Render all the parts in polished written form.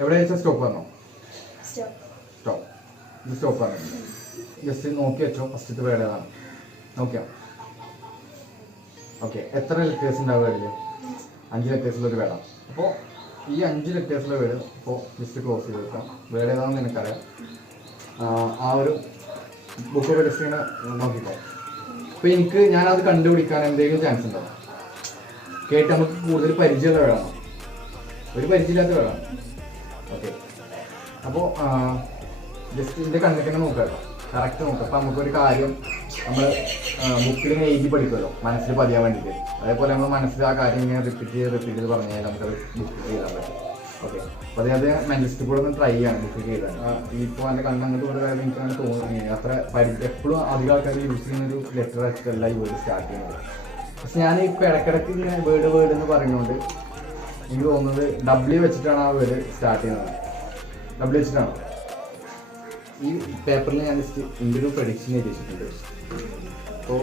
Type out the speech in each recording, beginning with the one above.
എവിടെ വെച്ചാൽ സ്റ്റോപ്പ് പറഞ്ഞോ? സ്റ്റോപ്പ്. ഇത് സ്റ്റോപ്പ് പറഞ്ഞിട്ടുണ്ട്. ജസ്റ്റ് നോക്കി വെച്ചോ. ഫസ്റ്റത്തെ വേർഡ് ഏതാണ് നോക്കിയോ? ഓക്കെ. എത്ര ലെറ്റേഴ്സ് ഉണ്ടാവും വേർഡിൽ? 5 ലെറ്റേഴ്സിലൊരു വേർഡാണ്. അപ്പോൾ ഈ 5 ലെറ്റേഴ്സിലെ വേർഡ് ഇപ്പോൾ ജസ്റ്റ് ക്ലോസ് ചെയ്ത് വെക്കാം. വേർഡ് ഏതാണെന്ന് എനിക്കറിയാം. ആ ഒരു ബുക്ക് ഓഫ് ടെസ്റ്റ് ഇങ്ങനെ നോക്കിക്കോ. അപ്പോൾ എനിക്ക് ഞാനത് കണ്ടുപിടിക്കാൻ എന്തെങ്കിലും ചാൻസ് ഉണ്ടാവും. കേട്ട് നമുക്ക് കൂടുതൽ പരിചയമുള്ള വേർഡാണ്, ഒരു പരിചയമില്ലാത്ത വേർഡാണ്. ഓക്കെ. അപ്പോൾ ജസ്റ്റ് ഇതിൻ്റെ കണ്ടിട്ട് തന്നെ നോക്കാം, കറക്റ്റ് നോക്കാം. അപ്പോൾ നമുക്കൊരു കാര്യം നമ്മൾ ബുക്കിൽ ഇങ്ങനെ എഴുതി പഠിക്കുമല്ലോ, മനസ്സിൽ പതിയാൻ വേണ്ടിയിട്ട്. അതേപോലെ നമ്മൾ മനസ്സിൽ ആ കാര്യം ഇങ്ങനെ റിപ്പീറ്റ് ചെയ്ത് പറഞ്ഞു കഴിഞ്ഞാൽ നമുക്കത് ബുക്ക് ചെയ്താൽ പറ്റും. ഓക്കെ. അപ്പോൾ അത് മെൻറ്റലിസ്റ്റ് കൂടെ ഒന്ന് ട്രൈ ചെയ്യാണ് ബുക്ക് ചെയ്താൽ. ഇപ്പോൾ എൻ്റെ കണ്ണങ്ങോട്ട് കൊണ്ട് കാര്യം എനിക്ക് അങ്ങനെ തോന്നി. അത്ര എപ്പോഴും അധികം ആൾക്കാർ യൂസ് ചെയ്യുന്നൊരു ലെറ്റർ വെച്ചിട്ടല്ല ഈ വേർഡ് സ്റ്റാർട്ട് ചെയ്യുന്നത്. പക്ഷെ ഞാൻ ഇപ്പോൾ ഇടയ്ക്കിടയ്ക്ക് ഇങ്ങനെ വേർഡ് എന്ന് പറയുന്നതുകൊണ്ട് എനിക്ക് തോന്നുന്നത് W വെച്ചിട്ടാണ് ആ വേർഡ് സ്റ്റാർട്ട് ചെയ്യുന്നത്. W വെച്ചിട്ടാണ്. ഈ പേപ്പറിൽ ഞാൻ ജസ്റ്റ് എൻ്റെ ഒരു പ്രഡിക്ഷൻ എഴുതിയിട്ടുണ്ട്. അപ്പോൾ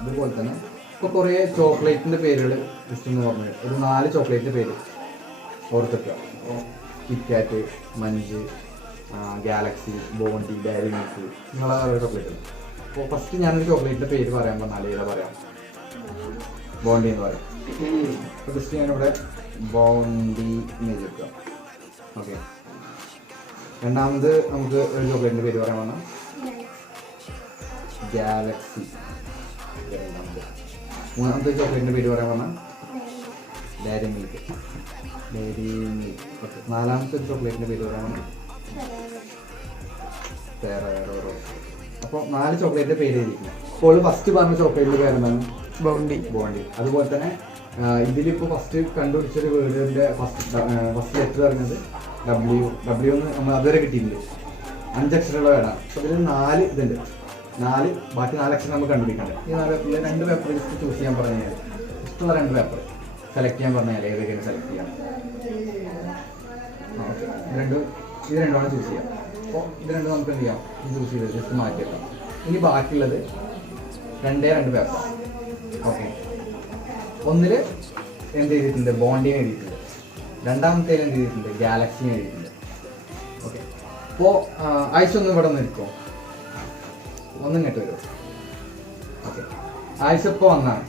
ഇതുപോലെ തന്നെ ഇപ്പോൾ കുറേ ചോക്ലേറ്റിൻ്റെ പേരുകൾ ജസ്റ്റ് ഒന്ന് ഓർമ്മ, ഒരു 4 ചോക്ലേറ്റിൻ്റെ പേര് ഓർത്തെടുക്കുക. അപ്പോൾ KitKat, Munch, Galaxy, Bounty, Dairy Milk, നിങ്ങളെ ഓരോ ചോക്ലേറ്റ്. അപ്പോൾ ഫസ്റ്റ് ഞാനൊരു ചോക്ലേറ്റിൻ്റെ പേര് പറയാൻ പറഞ്ഞാൽ ഏതാ പറയാം? ബോണ്ടി എന്ന് പറയാം. അപ്പോൾ ജസ്റ്റ് ഞാനിവിടെ ബോണ്ടി എന്ന് എഴുതിയെടുക്കുക. ഓക്കെ. രണ്ടാമത് നമുക്ക് ഒരു ചോക്ലേറ്റിൻ്റെ പേര് പറയാൻ പറഞ്ഞാൽ ഗാലക്സി. മൂന്നാമത്തെ ചോക്ലേറ്റിൻ്റെ പേര് പറയാൻ പറഞ്ഞാൽ ഡയറി മിൽക്ക്. ഓക്കെ. നാലാമത്തെ ഒരു ചോക്ലേറ്റിൻ്റെ പേര് പറയാൻ പറഞ്ഞാൽ ഫെറോറോ. അപ്പോൾ 4 ചോക്ലേറ്റിൻ്റെ പേര് എഴുതിയിരിക്കുന്നത്. അപ്പോൾ ഫസ്റ്റ് പറഞ്ഞ ചോക്ലേറ്റിൻ്റെ പേരെന്താണ്? ബോണ്ടി. അതുപോലെ തന്നെ ഇതിലിപ്പോൾ ഫസ്റ്റ് കണ്ടുപിടിച്ചൊരു വേർഡിൻ്റെ ഫസ്റ്റ് ലെറ്റർ പറയുന്നത് W എന്ന് നമ്മൾ അതുവരെ കിട്ടിയിട്ടുണ്ട്. 5 അക്ഷരമുള്ള വേർഡാണ്. അപ്പോൾ ഇതിൽ 4 ഇതുണ്ട്. ബാക്കി 4 അക്ഷരം നമുക്ക് കണ്ടുപിടിക്കണ്ടേ. ഈ 4 പേപ്പറിൽ 2 പേപ്പർ ജസ്റ്റ് ചൂസ് ചെയ്യാൻ പറഞ്ഞു കഴിഞ്ഞാൽ, ഇഷ്ടമുള്ള 2 പേപ്പർ സെലക്ട് ചെയ്യാൻ പറഞ്ഞാൽ ഏതൊക്കെയാണ് സെലക്ട് ചെയ്യാം? ഓക്കെ. ഇത് രണ്ടുമാണ് ചൂസ് ചെയ്യാം. അപ്പോൾ ഇത് രണ്ടും നമുക്ക് എന്ത് ചെയ്യാം? ഇത് ചൂസ് ചെയ്ത് ജസ്റ്റ് മാറ്റിയെടുക്കാം. ഇനി ബാക്കിയുള്ളത് 2 പേപ്പർ. ഓക്കെ. ഒന്നിൽ എന്ത് ചെയ്തിട്ടുണ്ട്? ബോണ്ടിനെ എഴുതിയിട്ടുണ്ട്. രണ്ടാമത്തേൽ എന്ത് ചെയ്തിട്ടുണ്ട്? ഗാലക്സിനെ എഴുതിയിട്ടുണ്ട്. ഓക്കെ. അപ്പോൾ ആയിഷ ഒന്ന് ഇവിടെ നിൽക്കുമോ? ഒന്നും കേട്ട് വരുമോ? ഓക്കെ. ആയിഷ ഇപ്പോൾ വന്നാണ്,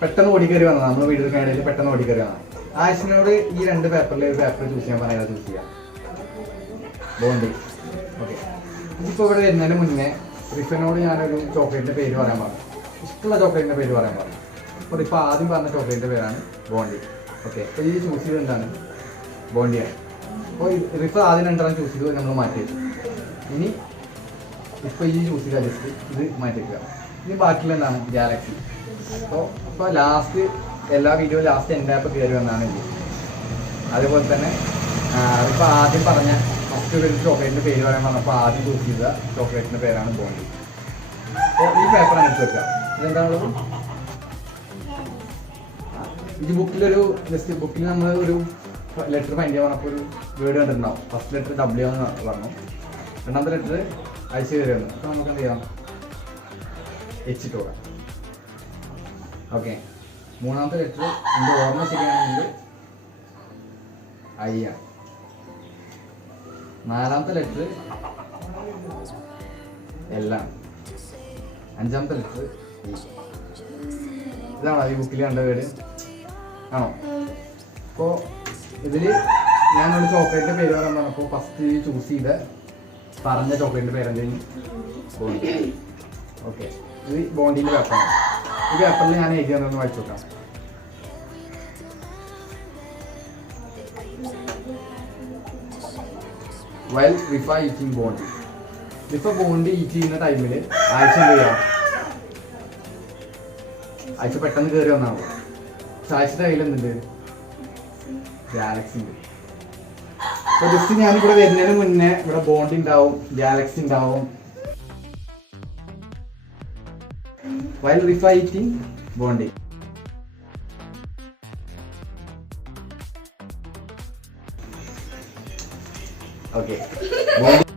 പെട്ടെന്ന് ഓടിക്കറി വന്നതാണ്. നമ്മൾ വീട്ടിൽ പെട്ടെന്ന് ഓടിക്കറി വന്നതാണ്. ആയിഷിനോട് ഈ 2 പേപ്പറിൽ ഒരു പേപ്പർ ചൂസ് ചെയ്യാൻ പറഞ്ഞാൽ ചൂസ് ചെയ്യാം. ബോണ്ടി. ഓക്കെ. ഇതിപ്പോൾ ഇവിടെ വരുന്നതിന് മുന്നേ റിഫനോട് ഞാനൊരു ചോക്ലേറ്റിൻ്റെ പേര് പറയാൻ പറഞ്ഞു, ഇഷ്ടമുള്ള ചോക്ലേറ്റിൻ്റെ പേര് പറയാൻ പറഞ്ഞു. അപ്പോൾ ഇപ്പോൾ ആദ്യം പറഞ്ഞ ചോക്ലേറ്റിൻ്റെ പേരാണ് ബോണ്ടി. ഓക്കെ. അപ്പോൾ ഈ ചൂസ് ചെയ്ത് എന്താണ്? ബോണ്ടിയാണ്. അപ്പോൾ റിഫ ആദ്യം 2 ചൂസ് ചെയ്ത് നമ്മൾ മാറ്റി വെച്ചു. ഇനി ഇപ്പോൾ ഈ ചൂസ് ചെയ്ത ജസ്റ്റ് ഇത് മാറ്റി വയ്ക്കുക. ഇനി ബാക്കിയുള്ള എന്താണ്? ഗാലക്സി. അപ്പോൾ ലാസ്റ്റ് എല്ലാ വീഡിയോ ലാസ്റ്റ് എൻ്റെ ആപ്പ് കയറി വന്നാണ് ഇത്. അതേപോലെ തന്നെ ഇപ്പോൾ ആദ്യം പറഞ്ഞ ഫസ്റ്റ് ഒരു ചോക്ലേറ്റിൻ്റെ പേര് പറയാൻ പറഞ്ഞപ്പോൾ ആദ്യം ചൂസ് ചെയ്ത ചോക്ലേറ്റിൻ്റെ പേരാണ് ബോണ്ടി. അപ്പോൾ ഈ പേപ്പറാണ് എടുത്ത് വെക്കുക. ഇതെന്താണുള്ളത്? ഇത് ബുക്കിലൊരു ജസ്റ്റ് ബുക്കിൽ നമ്മൾ ഒരു ലെറ്റർ ഫൈൻഡ് ചെയ്യാൻ പറഞ്ഞപ്പോൾ ഒരു വേർഡ് കണ്ടിട്ടുണ്ടാവും. ഫസ്റ്റ് ലെറ്റർ W എന്ന് പറഞ്ഞു, രണ്ടാമത്തെ ലെറ്റർ I കയറി വന്നു. അപ്പോൾ നമുക്ക് എന്ത് ചെയ്യാം? H ഇട്ട് പോകാം. ഓക്കെ. മൂന്നാമത്തെ ലെറ്റർ എൻ്റെ ഓർമ്മ ശരിയാണെങ്കിൽ I ആണ്. നാലാമത്തെ ലെറ്റർ L ആണ്. അഞ്ചാമത്തെ ലെറ്റർ E. ഇതാണോ ഈ ബുക്കിൽ കണ്ട വേർഡ്? ആണോ? അപ്പോൾ ഇതിൽ ഞാനൊരു ചോക്ലേറ്റിൻ്റെ പേര് പറയാൻ പറഞ്ഞപ്പോൾ ഫസ്റ്റ് ചൂസ് ചെയ്ത പറഞ്ഞ ചോക്ലേറ്റിൻ്റെ പേരെന്തെങ്കിലും ബോണ്ടി. ഓക്കെ. ഇത് ബോണ്ടീൻ്റെ പേപ്പറാണ്. ഈ പേപ്പറിൽ ഞാൻ എഴുതിയാണെന്ന് വായിച്ചു നോക്കാം. While Rifa eating Bounty. Rifa Bounty eat ചെയ്യുന്ന ടൈമിൽ ആഴ്ച എന്ത് ചെയ്യാം? ആഴ്ച പെട്ടെന്ന് കയറി വന്നാണ്. പക്ഷെ ആഴ്ചയുടെ കയ്യിൽ എന്തുണ്ട്? ഗാലക്സി ഉണ്ട്. അപ്പോൾ ജസ്റ്റ് ഞാനിവിടെ വരുന്നതിന് മുന്നേ ഇവിടെ ബോണ്ടി ഉണ്ടാവും, ഗാലക്സി ഉണ്ടാവും. While Rifa eating Bounty. Okay. Bondi